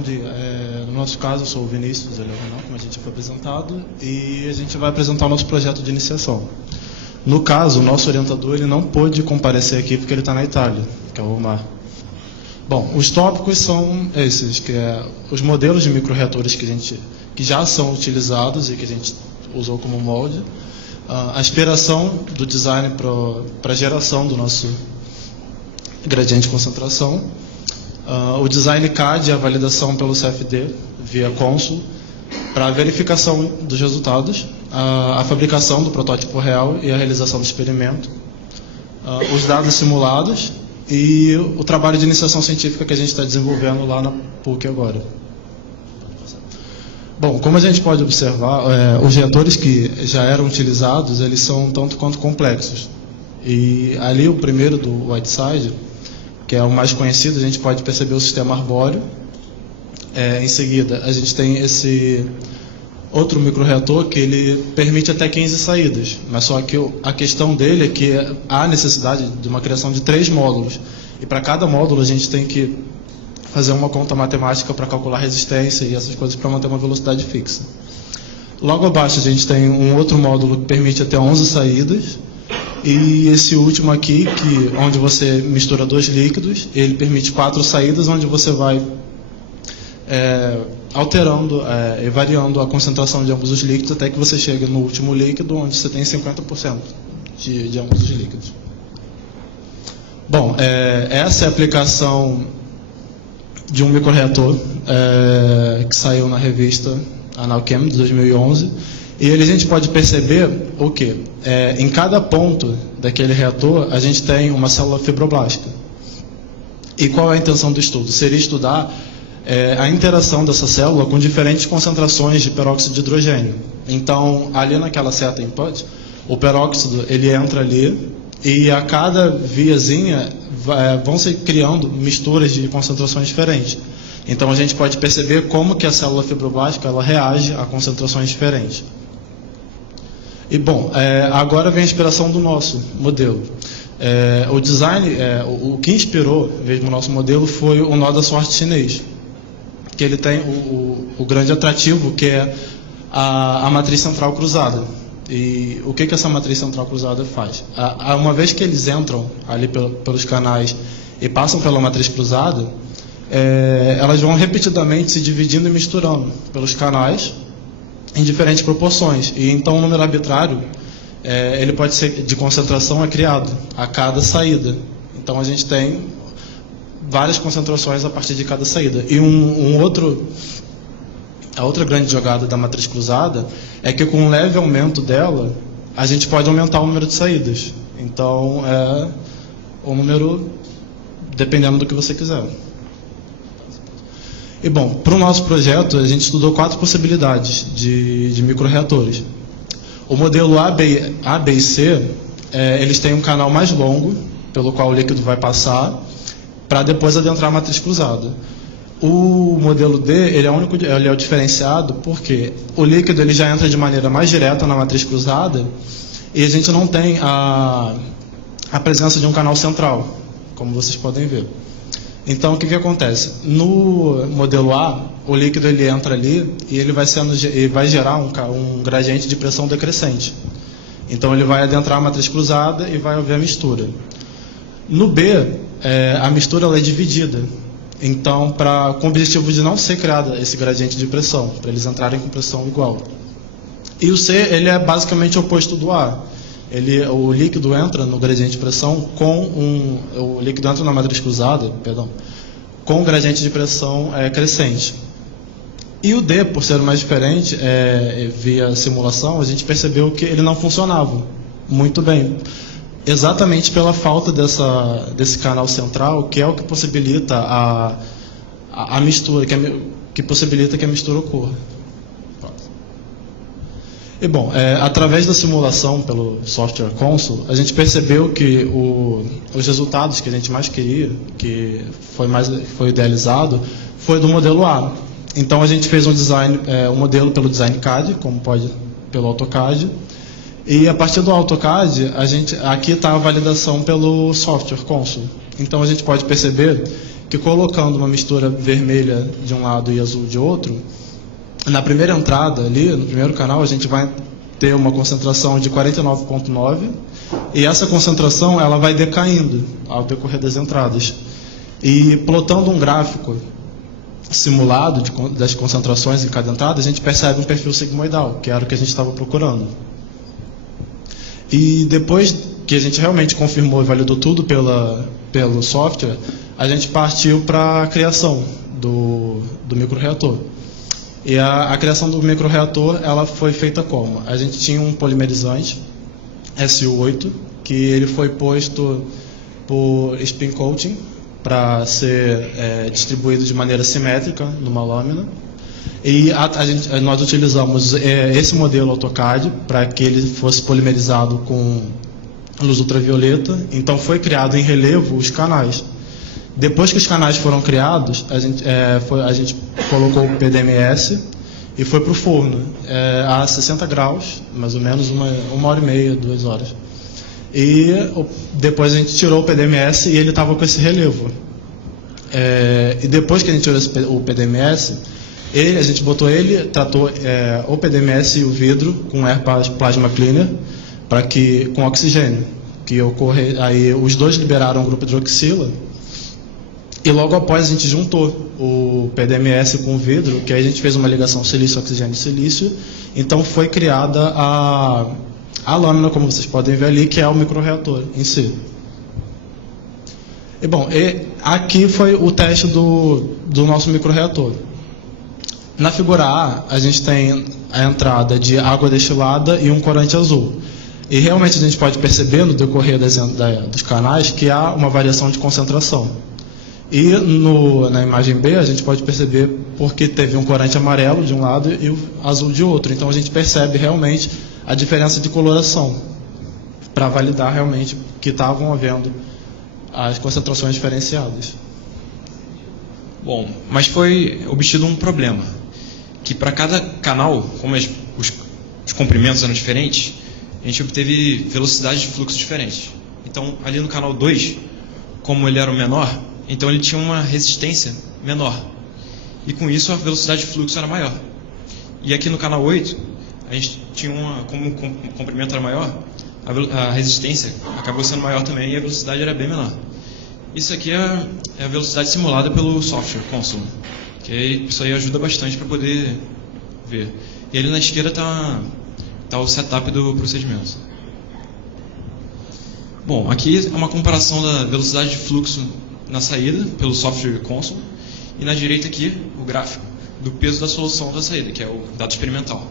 Bom dia. No nosso caso, eu sou o Vinícius Eleonel, como a gente foi apresentado, e a gente vai apresentar o nosso projeto de iniciação. No caso, o nosso orientador ele não pôde comparecer aqui porque ele está na Itália, que é o Omar. Bom, os tópicos são esses, que é os modelos de microreatores que já são utilizados e que a gente usou como molde, a inspiração do design para a geração do nosso gradiente de concentração, o design CAD e a validação pelo CFD via Consul para a verificação dos resultados, a fabricação do protótipo real e a realização do experimento, os dados simulados e o trabalho de iniciação científica que a gente está desenvolvendo lá na PUC agora. Bom, como a gente pode observar, os reatores que já eram utilizados, eles são tanto quanto complexos. E ali o primeiro do Whiteside, que é o mais conhecido, a gente pode perceber o sistema arbóreo. Em seguida, a gente tem esse outro microreator que ele permite até 15 saídas, mas só que a questão dele é que há necessidade de uma criação de 3 módulos. E para cada módulo a gente tem que fazer uma conta matemática para calcular resistência e essas coisas para manter uma velocidade fixa. Logo abaixo a gente tem um outro módulo que permite até 11 saídas, e esse último aqui, onde você mistura 2 líquidos, ele permite 4 saídas, onde você vai alterando e variando a concentração de ambos os líquidos até que você chegue no último líquido, onde você tem 50% de ambos os líquidos. Bom, essa é a aplicação de um microreator que saiu na revista Analchem de 2011, e a gente pode perceber o quê? Em cada ponto daquele reator a gente tem uma célula fibroblástica. E qual é a intenção do estudo? Seria estudar a interação dessa célula com diferentes concentrações de peróxido de hidrogênio. Então, ali naquela seta input, o peróxido ele entra ali, e a cada viazinha vão se criando misturas de concentrações diferentes. Então a gente pode perceber como que a célula fibroblástica ela reage a concentrações diferentes. E bom, agora vem a inspiração do nosso modelo. O design, o que inspirou mesmo o nosso modelo foi o nó da sorte chinês, que ele tem o grande atrativo que é a matriz central cruzada. E o que essa matriz central cruzada faz? Uma vez que eles entram ali pelos canais e passam pela matriz cruzada, elas vão repetidamente se dividindo e misturando pelos canais em diferentes proporções. E então o número arbitrário, ele pode ser de concentração criado a cada saída. Então a gente tem várias concentrações a partir de cada saída. E a outra grande jogada da matriz cruzada é que com um leve aumento dela, a gente pode aumentar o número de saídas. Então, o número dependendo do que você quiser. E bom, para o nosso projeto, a gente estudou 4 possibilidades de microreatores. O modelo A, B e C, eles têm um canal mais longo, pelo qual o líquido vai passar, para depois adentrar a matriz cruzada. O modelo D, ele é o diferenciado porque o líquido ele já entra de maneira mais direta na matriz cruzada e a gente não tem a presença de um canal central, como vocês podem ver. Então, o que acontece? No modelo A, o líquido ele entra ali e ele vai gerar um gradiente de pressão decrescente. Então, ele vai adentrar a matriz cruzada e vai haver a mistura. No B, a mistura ela é dividida. Então, com o objetivo de não ser criado esse gradiente de pressão, para eles entrarem com pressão igual. E o C, ele é basicamente o oposto do A. O líquido entra no gradiente de pressão o líquido entra na matriz cruzada, com um gradiente de pressão crescente. E o D, por ser mais diferente, via simulação, a gente percebeu que ele não funcionava muito bem. Exatamente pela falta desse canal central, que é o que possibilita a mistura, que possibilita que a mistura ocorra. E bom, através da simulação pelo software Consul, a gente percebeu que os resultados que a gente mais queria, que foi idealizado, foi do modelo A. Então a gente fez um modelo pelo Design CAD, como pode pelo AutoCAD. E a partir do AutoCAD, aqui está a validação pelo software Consul. Então a gente pode perceber que colocando uma mistura vermelha de um lado e azul de outro, na primeira entrada ali, no primeiro canal, a gente vai ter uma concentração de 49,9 e essa concentração ela vai decaindo ao decorrer das entradas. E plotando um gráfico simulado das concentrações em cada entrada, a gente percebe um perfil sigmoidal, que era o que a gente estava procurando. E depois que a gente realmente confirmou e validou tudo pelo software, a gente partiu para a criação do microreator. E a criação do microreator ela foi feita como? A gente tinha um polimerizante SU8, que ele foi posto por spin coating para ser distribuído de maneira simétrica numa lâmina. E nós utilizamos esse modelo AutoCAD para que ele fosse polimerizado com luz ultravioleta. Então foi criado em relevo os canais. Depois que os canais foram criados, a gente colocou o PDMS e foi para o forno a 60 graus, mais ou menos uma hora e meia, 2 horas. E depois a gente tirou o PDMS e ele estava com esse relevo. E depois que a gente tirou o PDMS, a gente botou ele, tratou o PDMS e o vidro com Air Plasma Cleaner com oxigênio, que ocorre, aí os dois liberaram o grupo de hidroxila. E logo após a gente juntou o PDMS com o vidro, que aí a gente fez uma ligação silício-oxigênio-silício. Então foi criada a lâmina, como vocês podem ver ali, que é o microreator em si. E bom, aqui foi o teste do nosso microreator. Na figura A, a gente tem a entrada de água destilada e um corante azul. E realmente a gente pode perceber no decorrer dos canais que há uma variação de concentração. E na imagem B a gente pode perceber porque teve um corante amarelo de um lado e o azul de outro. Então a gente percebe realmente a diferença de coloração para validar realmente que estavam havendo as concentrações diferenciadas. Bom, mas foi obtido um problema, que para cada canal, como os comprimentos eram diferentes, a gente obteve velocidade de fluxo diferentes. Então ali no canal 2, como ele era o menor, então ele tinha uma resistência menor. E com isso a velocidade de fluxo era maior. E aqui no canal 8, a gente tinha como o comprimento era maior, a resistência acabou sendo maior também e a velocidade era bem menor. Isso aqui é a velocidade simulada pelo software Console, que isso aí ajuda bastante para poder ver. E ali na esquerda está o setup do procedimento. Bom, aqui é uma comparação da velocidade de fluxo na saída pelo software Console e na direita aqui o gráfico do peso da solução da saída, que é o dado experimental.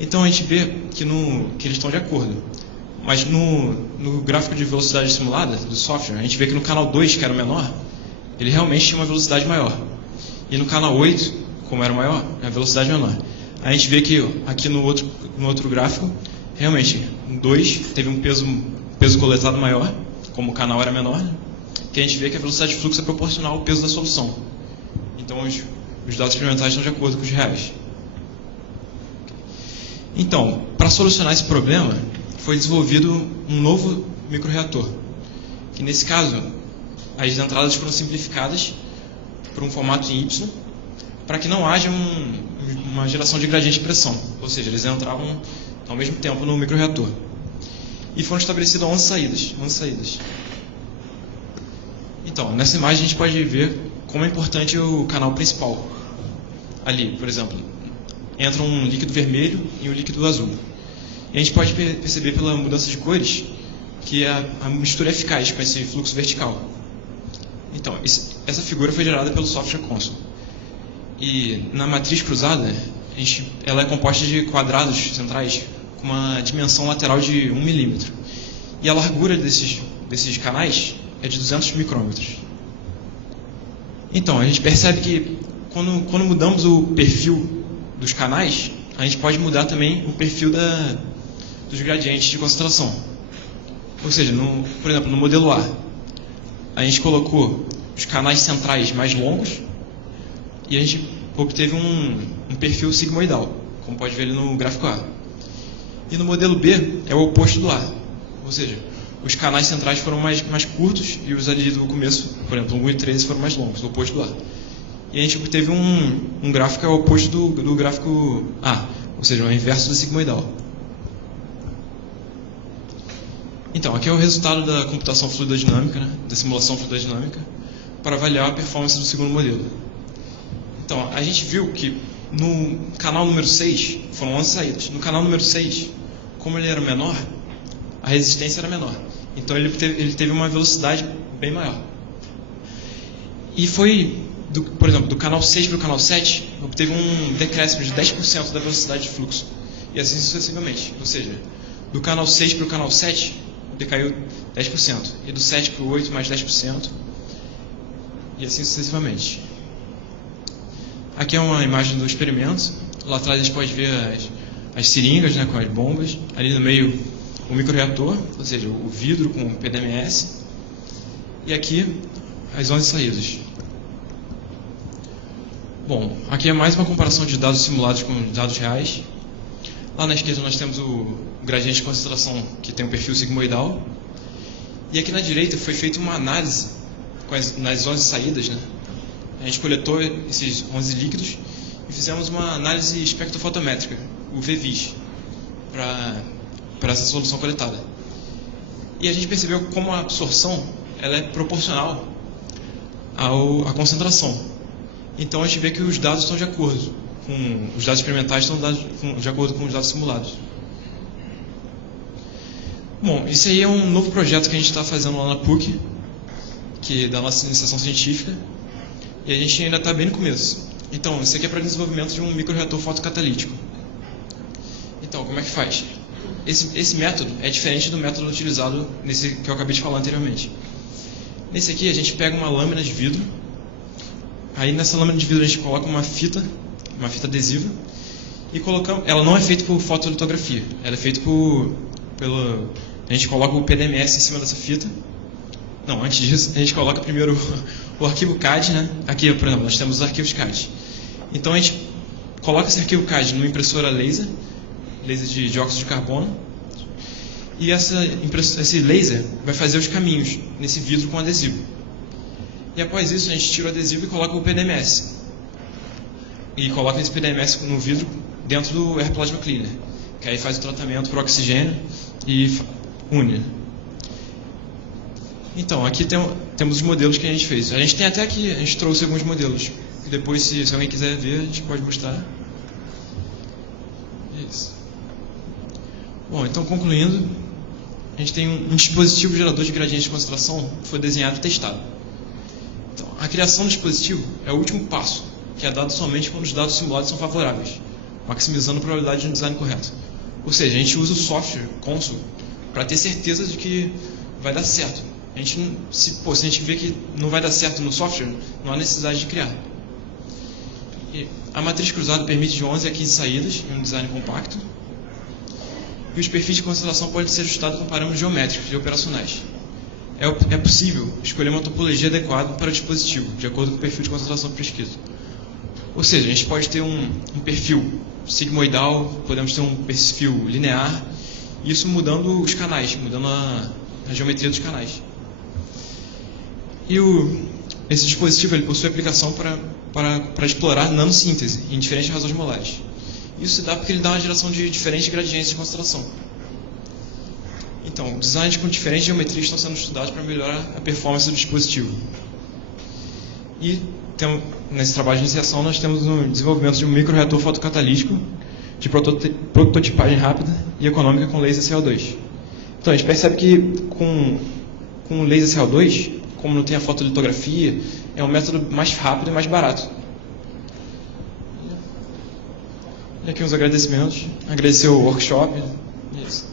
Então a gente vê que eles estão de acordo, mas no gráfico de velocidade simulada do software, a gente vê que no canal 2, que era o menor, ele realmente tinha uma velocidade maior. E no canal 8, como era o maior, a velocidade menor. A gente vê que aqui no outro gráfico, realmente, no 2 teve um peso coletado maior, como o canal era menor, que a gente vê que a velocidade de fluxo é proporcional ao peso da solução. Então os dados experimentais estão de acordo com os reais. Então, para solucionar esse problema, foi desenvolvido um novo microreator, que nesse caso, as entradas foram simplificadas para um formato em Y, para que não haja uma geração de gradiente de pressão, ou seja, eles entravam ao mesmo tempo no microreator. E foram estabelecidas 11 saídas. Então, nessa imagem a gente pode ver como é importante o canal principal. Ali, por exemplo, entra um líquido vermelho e um líquido azul. E a gente pode perceber pela mudança de cores que a mistura é eficaz com esse fluxo vertical. Então, essa figura foi gerada pelo software Console. E na matriz cruzada, ela é composta de quadrados centrais com uma dimensão lateral de 1 milímetro. E a largura desses canais é de 200 micrômetros. Então, a gente percebe que quando mudamos o perfil dos canais, a gente pode mudar também o perfil dos gradientes de concentração. Ou seja, por exemplo, no modelo A, a gente colocou os canais centrais mais longos e a gente obteve um perfil sigmoidal, como pode ver ali no gráfico A. E no modelo B é o oposto do A, ou seja, os canais centrais foram mais curtos e os ali do começo, por exemplo, o 1 e 13 foram mais longos, o oposto do A. E a gente teve um gráfico que é o oposto do gráfico A, ou seja, o inverso do sigmoidal. Então, aqui é o resultado da computação fluidodinâmica, né, da simulação fluidodinâmica, para avaliar a performance do segundo modelo. Então, a gente viu que no canal número 6, foram 11 saídas. No canal número 6, como ele era menor, a resistência era menor. Então, ele teve uma velocidade bem maior. E foi, por exemplo, do canal 6 para o canal 7, obteve um decréscimo de 10% da velocidade de fluxo. E assim sucessivamente. Ou seja, do canal 6 para o canal 7, decaiu 10%. E do 7 para o 8, mais 10%. E assim sucessivamente. Aqui é uma imagem do experimento. Lá atrás a gente pode ver as seringas, né, com as bombas. Ali no meio o microreator, ou seja, o vidro com o PDMS. E aqui as 11 saídas. Bom, aqui é mais uma comparação de dados simulados com dados reais. Lá na esquerda nós temos o gradiente de concentração que tem um perfil sigmoidal. E aqui na direita foi feita uma análise nas 11 saídas, né? A gente coletou esses 11 líquidos e fizemos uma análise espectrofotométrica, o VVIS, para essa solução coletada. E a gente percebeu como a absorção ela é proporcional à concentração. Então a gente vê que os dados estão de acordo com os dados experimentais, estão de acordo com os dados simulados. Bom, isso aí é um novo projeto que a gente está fazendo lá na PUC, que é da nossa iniciação científica, e a gente ainda está bem no começo. Então, isso aqui é para o desenvolvimento de um microreator fotocatalítico. Então, como é que faz? Esse método é diferente do método utilizado nesse que eu acabei de falar anteriormente. Nesse aqui, a gente pega uma lâmina de vidro, aí nessa lâmina de vidro a gente coloca uma fita adesiva, e colocamos. Ela não é feita por fotolitografia, ela é feita a gente coloca o PDMS em cima dessa fita. Não, antes disso, a gente coloca primeiro o arquivo CAD, né? Aqui, por exemplo, nós temos os arquivos CAD. Então a gente coloca esse arquivo CAD numa impressora laser de dióxido de carbono, e esse laser vai fazer os caminhos nesse vidro com adesivo. E após isso, a gente tira o adesivo e coloca o PDMS. E coloca esse PDMS no vidro dentro do Air Plasma Cleaner, que aí faz o tratamento por oxigênio e une. Então, aqui temos os modelos que a gente fez. A gente tem até aqui, a gente trouxe alguns modelos. Depois, se alguém quiser ver, a gente pode mostrar. Isso. Bom, então concluindo, a gente tem um dispositivo gerador de gradiente de concentração que foi desenhado e testado. Então, a criação do dispositivo é o último passo, que é dado somente quando os dados simulados são favoráveis, maximizando a probabilidade de um design correto. Ou seja, a gente usa o software Consul para ter certeza de que vai dar certo. Se a gente vê que não vai dar certo no software, não há necessidade de criar. E a matriz cruzada permite de 11 a 15 saídas em um design compacto. E os perfis de concentração podem ser ajustados com parâmetros geométricos e operacionais. É possível escolher uma topologia adequada para o dispositivo, de acordo com o perfil de concentração prescrito. Ou seja, a gente pode ter um perfil sigmoidal, podemos ter um perfil linear, isso mudando os canais, mudando a geometria dos canais. E esse dispositivo ele possui aplicação para explorar nanossíntese em diferentes razões molares. Isso se dá porque ele dá uma geração de diferentes gradientes de concentração. Então, designs com diferentes geometrias estão sendo estudados para melhorar a performance do dispositivo. E nesse trabalho de iniciação nós temos o desenvolvimento de um microreator fotocatalítico de prototipagem rápida e econômica com laser CO2. Então, a gente percebe que com o laser CO2, como não tem a fotolitografia, é um método mais rápido e mais barato. E aqui os agradecimentos. Agradecer o workshop. Isso.